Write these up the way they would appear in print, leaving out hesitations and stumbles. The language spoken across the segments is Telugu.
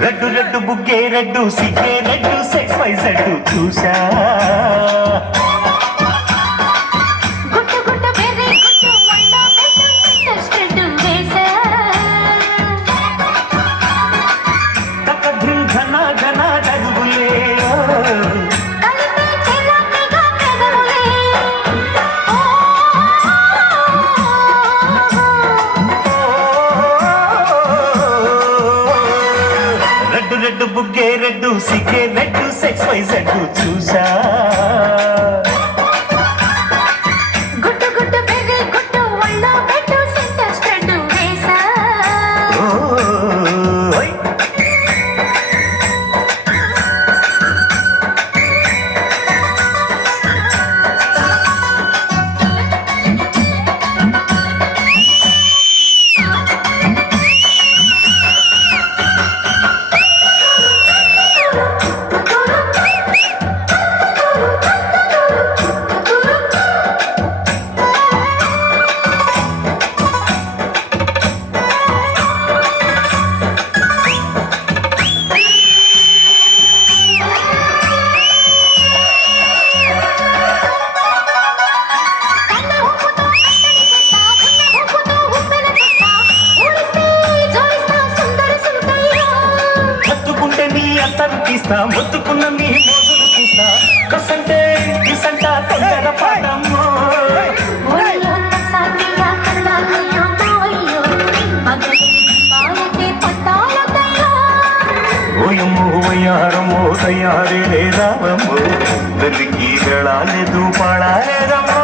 రెడ్డు రెడ్డు బుగ్గే రెడ్డు సిగ్గే రెడ్డు సెక్స్ వై జెడ్ చూసా రెడ్డు బుగ్గే రెడ్డు సిగ్గే రెడ్డు సెక్స్ వై జెడ్ చూసా గుట్టు గుట్టు బెర్రీ గుట్టు ఒళ్ళో పెట్టు సెంటర్ స్ప్రెడ్ వేసా తీస్తా మొత్తుకున్న మీ మోజులు చూస్తా కసంటే కిసంట తొందర పాడమ్మో ఓయమ్మో వయ్యారమ్మో తయారే రావమ్మో వెలికి వెళ్ళాలేదు పాడాలేదమ్మో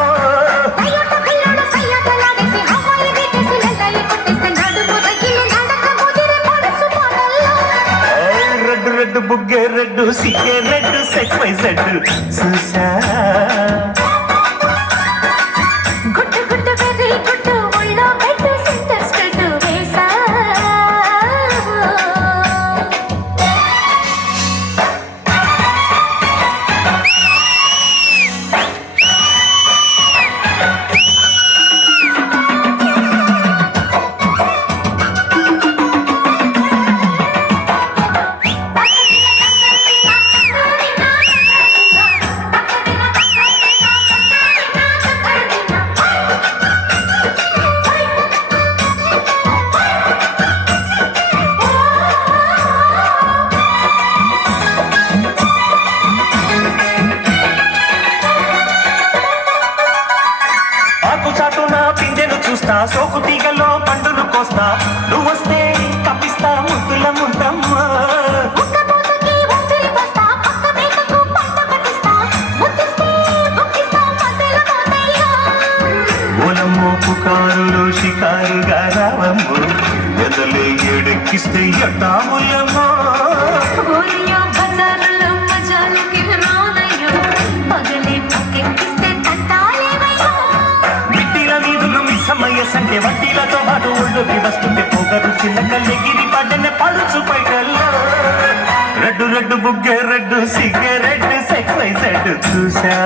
రెడ్డు బుగ్గే రెడ్డు సిగ్గే రెడ్డు సెక్స్ వై జెడ్ చూసా గుట్టు గుట్టు బెర్రీ గుట్టు ఒళ్ళో పెట్టు సెంటర్ స్ప్రెడ్ వేసా చూస్తా సోకు తీగలో పండును కోస్తా నువ్వు వస్తే తప్పిస్తా ముద్దుల ముందమ్మా ఓలమ్మో పుకారులో షికారుగా రావమ్మో ఎదలే ఎడెక్కిస్తే ఎట్టాములమ్మో సంటే వడ్డీలతో పాటు ఒళ్ళోకి వస్తుంటే పొగరు చిన్నకల్లెగిరి పడ్డనే పడుచు పైటల్లో రెడ్డు రెడ్డు బుగ్గే రెడ్డు సిగ్గే రెడ్డు సెక్స్ వై జెడ్ చూసా